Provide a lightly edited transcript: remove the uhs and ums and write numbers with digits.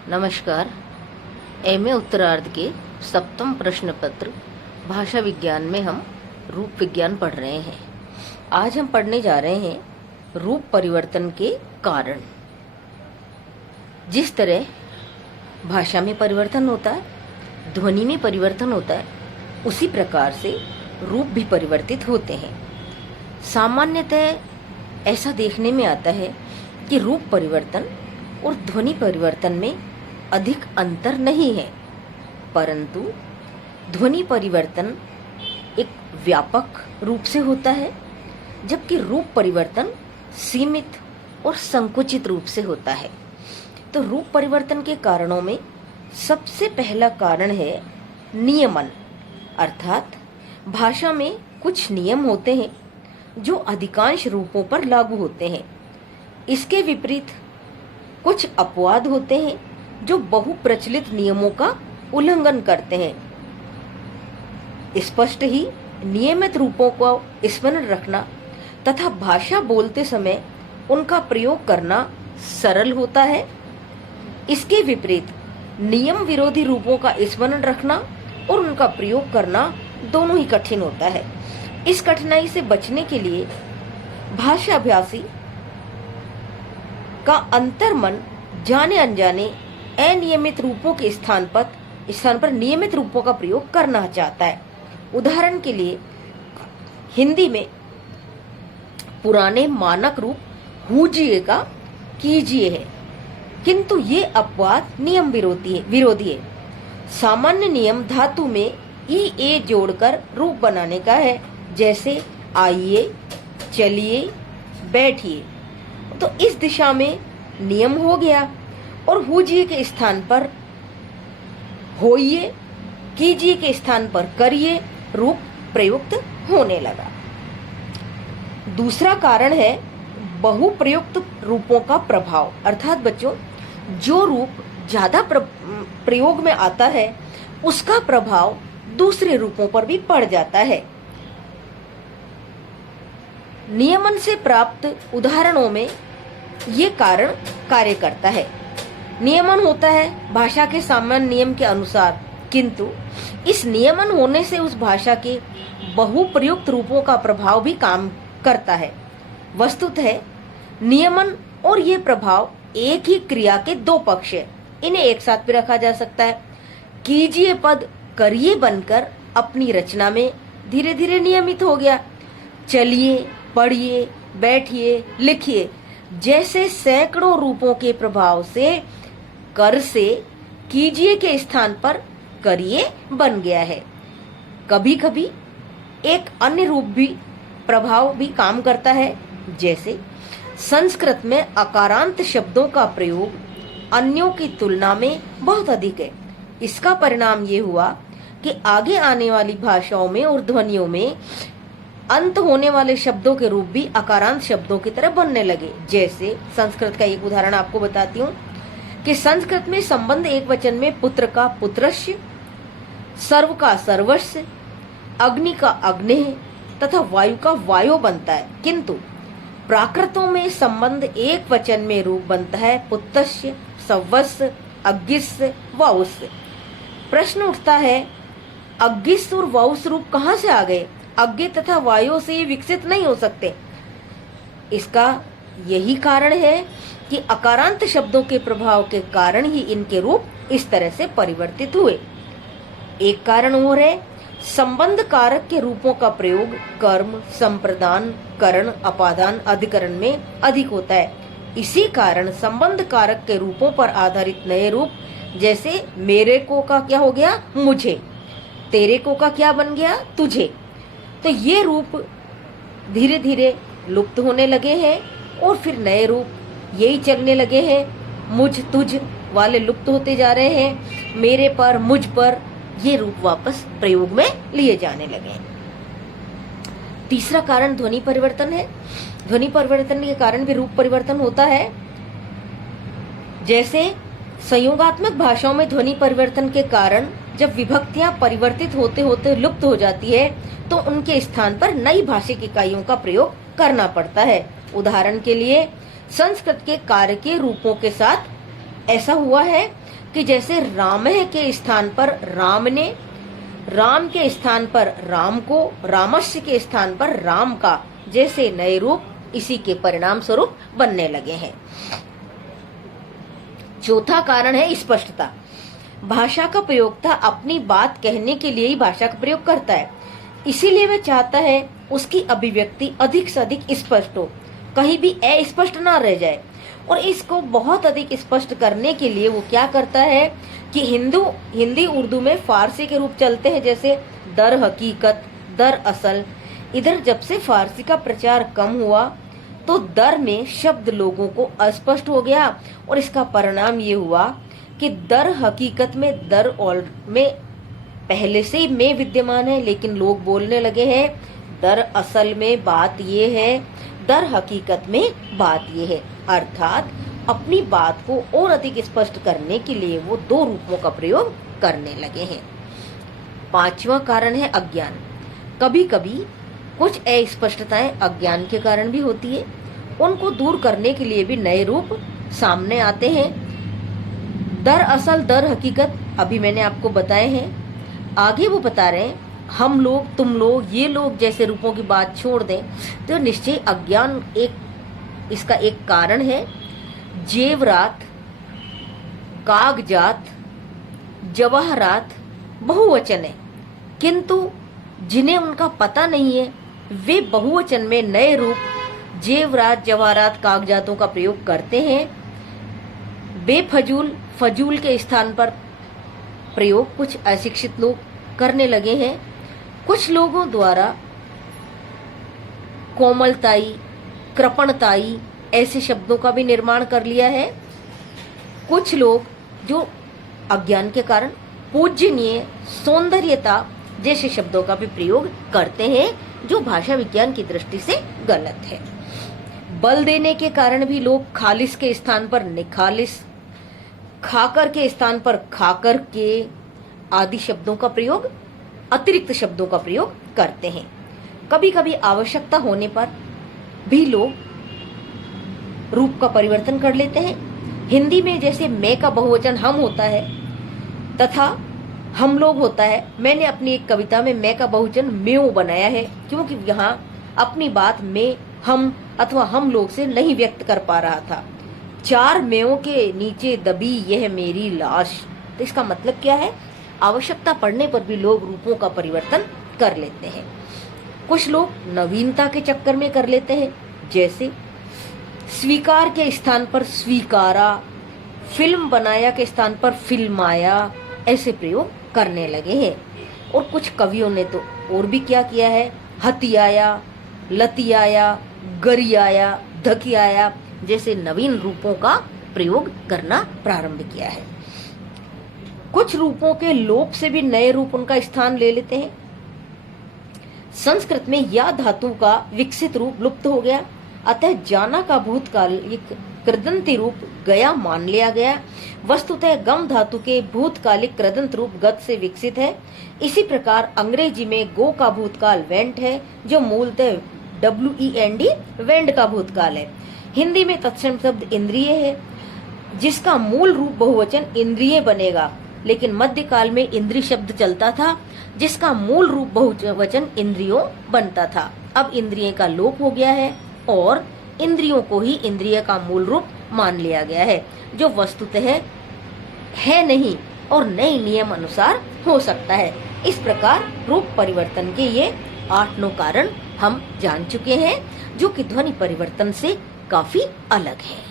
नमस्कार। एमए उत्तरार्ध के सप्तम प्रश्न पत्र भाषा विज्ञान में हम रूप विज्ञान पढ़ रहे हैं। आज हम पढ़ने जा रहे हैं रूप परिवर्तन के कारण। जिस तरह भाषा में परिवर्तन होता है, ध्वनि में परिवर्तन होता है, उसी प्रकार से रूप भी परिवर्तित होते हैं। सामान्यतः ऐसा देखने में आता है कि रूप परिवर्तन और ध्वनि परिवर्तन में अधिक अंतर नहीं है, परंतु ध्वनि परिवर्तन एक व्यापक रूप से होता है, जबकि रूप परिवर्तन सीमित और संकुचित रूप से होता है। तो रूप परिवर्तन के कारणों में सबसे पहला कारण है नियमन, अर्थात भाषा में कुछ नियम होते हैं जो अधिकांश रूपों पर लागू होते हैं। इसके विपरीत कुछ अपवाद होते हैं जो बहुप्रचलित नियमों का उल्लंघन करते हैं। स्पष्ट ही नियमित रूपों को स्मरण रखना तथा भाषा बोलते समय उनका प्रयोग करना सरल होता है। इसके विपरीत नियम विरोधी रूपों का स्मरण रखना और उनका प्रयोग करना दोनों ही कठिन होता है। इस कठिनाई से बचने के लिए भाषा अभ्यासी का अंतर्मन जाने अनजाने अनियमित रूपों के स्थान पर नियमित रूपों का प्रयोग करना चाहता है। उदाहरण के लिए हिंदी में पुराने मानक रूप हुजिए का कीजिए है, किंतु ये अपवाद नियम विरोधी है। सामान्य नियम धातु में ए जोड़कर रूप बनाने का है, जैसे आइए, चलिए, बैठिए। तो इस दिशा में नियम हो गया और हुजिए के स्थान पर होइए, कीजिए के स्थान पर करिए रूप प्रयुक्त होने लगा। दूसरा कारण है बहुप्रयुक्त रूपों का प्रभाव, अर्थात बच्चों जो रूप ज्यादा प्रयोग में आता है उसका प्रभाव दूसरे रूपों पर भी पड़ जाता है। नियमन से प्राप्त उदाहरणों में ये कारण कार्य करता है। नियमन होता है भाषा के सामान्य नियम के अनुसार, किंतु इस नियमन होने से उस भाषा के बहुप्रयुक्त रूपों का प्रभाव भी काम करता है। वस्तुतः नियमन और ये प्रभाव एक ही क्रिया के दो पक्ष है, इन्हें एक साथ भी रखा जा सकता है। कीजिए पद करिए बनकर अपनी रचना में धीरे धीरे नियमित हो गया। चलिए, पढ़िए, बैठिए, लिखिए जैसे सैकड़ों रूपों के प्रभाव से कर से कीजिए के स्थान पर करिए बन गया है। कभी कभी एक अन्य रूप भी प्रभाव भी काम करता है, जैसे संस्कृत में अकारांत शब्दों का प्रयोग अन्यों की तुलना में बहुत अधिक है। इसका परिणाम ये हुआ कि आगे आने वाली भाषाओं में और ध्वनियों में अंत होने वाले शब्दों के रूप भी अकारांत शब्दों की तरह बनने लगे। जैसे संस्कृत का एक उदाहरण आपको बताती हूँ कि संस्कृत में संबंध एक वचन में पुत्र का पुत्रस्य, सर्व का सर्वस्य, अग्नि का अग्नेय तथा वायु का वायो बनता है, किंतु प्राकृतों में संबंध एक वचन में रूप बनता है पुत्रस्य, सवस्य, अग्गिस्य, वायुस्य। प्रश्न उठता है अग्गिस और वायुस रूप कहाँ से आ गए? अग्नि तथा वायु से ये विकसित नहीं हो सकते। इसका यही कारण है कि अकारांत शब्दों के प्रभाव के कारण ही इनके रूप इस तरह से परिवर्तित हुए। एक कारण और है संबंध कारक के रूपों का प्रयोग कर्म, संप्रदान, करण, अपादान, अधिकरण में अधिक होता है। इसी कारण संबंध कारक के रूपों पर आधारित नए रूप, जैसे मेरे को का क्या हो गया मुझे, तेरे को का क्या बन गया तुझे, तो ये रूप धीरे धीरे लुप्त होने लगे हैं और फिर नए रूप यही चलने लगे हैं। मुझ तुझ वाले लुप्त होते जा रहे हैं, मेरे पर, मुझ पर, ये रूप वापस प्रयोग में लिए जाने लगे हैं। तीसरा कारण ध्वनि परिवर्तन है। ध्वनि परिवर्तन के कारण भी रूप परिवर्तन होता है। जैसे संयोगात्मक भाषाओं में ध्वनि परिवर्तन के कारण जब विभक्तियां परिवर्तित होते होते लुप्त हो जाती है तो उनके स्थान पर नई भाषिक इकाइयों का प्रयोग करना पड़ता है। उदाहरण के लिए संस्कृत के कार्य के रूपों के साथ ऐसा हुआ है कि जैसे रामः के स्थान पर राम ने, राम के स्थान पर राम को, रामस्य के स्थान पर राम का जैसे नए रूप इसी के परिणाम स्वरूप बनने लगे हैं। चौथा कारण है स्पष्टता। भाषा का प्रयोक्ता अपनी बात कहने के लिए ही भाषा का प्रयोग करता है, इसीलिए वह चाहता है उसकी अभिव्यक्ति अधिक से अधिक स्पष्ट हो, कहीं भी अस्पष्ट ना रह जाए। और इसको बहुत अधिक स्पष्ट करने के लिए वो क्या करता है कि हिंदी उर्दू में फारसी के रूप चलते हैं, जैसे दर हकीकत, दर असल। इधर जब से फारसी का प्रचार कम हुआ तो दर में शब्द लोगों को अस्पष्ट हो गया, और इसका परिणाम ये हुआ कि दर हकीकत में दर और में पहले से ही में विद्यमान है, लेकिन लोग बोलने लगे हैं दर असल में बात ये है, दर हकीकत में बात ये है। अर्थात अपनी बात को और अधिक स्पष्ट करने के लिए वो दो रूपों का प्रयोग करने लगे हैं। पांचवा कारण है अज्ञान। कभी कभी कुछ अस्पष्टताएं अज्ञान के कारण भी होती है, उनको दूर करने के लिए भी नए रूप सामने आते हैं। दर असल, दर हकीकत अभी मैंने आपको बताए हैं। आगे वो बता रहे हैं हम लोग, तुम लोग, ये लोग जैसे रूपों की बात छोड़ दें तो निश्चय अज्ञान इसका एक कारण है। जेवरात, कागजात, जवाहरात बहुवचन है, किंतु जिन्हें उनका पता नहीं है वे बहुवचन में नए रूप जेवरात, जवाहरात, कागजातों का प्रयोग करते हैं। बेफजूल, फजूल के स्थान पर प्रयोग कुछ अशिक्षित लोग करने लगे हैं। कुछ लोगों द्वारा कोमलताई, कृपणताई ऐसे शब्दों का भी निर्माण कर लिया है। कुछ लोग जो अज्ञान के कारण पूजनीय, सौंदर्यता जैसे शब्दों का भी प्रयोग करते हैं, जो भाषा विज्ञान की दृष्टि से गलत है। बल देने के कारण भी लोग खालिस के स्थान पर निखालिस, खाकर के स्थान पर खाकर के आदि शब्दों का प्रयोग, अतिरिक्त शब्दों का प्रयोग करते हैं। कभी कभी आवश्यकता होने पर भी लोग रूप का परिवर्तन कर लेते हैं। हिंदी में जैसे मैं का बहुवचन हम होता है तथा हम लोग होता है, मैंने अपनी एक कविता में मैं का बहुवचन मेओ बनाया है, क्योंकि यहाँ अपनी बात मैं, हम अथवा हम लोग से नहीं व्यक्त कर पा रहा था। चार मेओं के नीचे दबी यह मेरी लाश। तो इसका मतलब क्या है? आवश्यकता पड़ने पर भी लोग रूपों का परिवर्तन कर लेते हैं। कुछ लोग नवीनता के चक्कर में कर लेते हैं, जैसे स्वीकार के स्थान पर स्वीकारा, फिल्म बनाया के स्थान पर फिल्माया, ऐसे प्रयोग करने लगे हैं। और कुछ कवियों ने तो और भी क्या किया है, हथियाया, लतियाया, गरियाया, धकियाया जैसे नवीन रूपों का प्रयोग करना प्रारंभ किया है। कुछ रूपों के लोप से भी नए रूप उनका स्थान ले लेते हैं। संस्कृत में या धातु का विकसित रूप लुप्त हो गया, अतः जाना का भूतकालिक कृदंती रूप गया मान लिया गया। वस्तुतः गम धातु के भूतकालिक कृदंत रूप गत से विकसित है। इसी प्रकार अंग्रेजी में गो का भूतकाल वेंट है, जो मूलतः WEND वेंड का भूतकाल है। हिंदी में तत्सम शब्द इंद्रिय है, जिसका मूल रूप बहुवचन इंद्रिय बनेगा, लेकिन मध्यकाल में इंद्रिय शब्द चलता था, जिसका मूल रूप बहुवचन इंद्रियों बनता था। अब इंद्रिय का लोप हो गया है और इंद्रियों को ही इंद्रिय का मूल रूप मान लिया गया है, जो वस्तुतः है नहीं और नए नियम अनुसार हो सकता है। इस प्रकार रूप परिवर्तन के ये 8-9 कारण हम जान चुके हैं, जो कि ध्वनि परिवर्तन से काफी अलग है।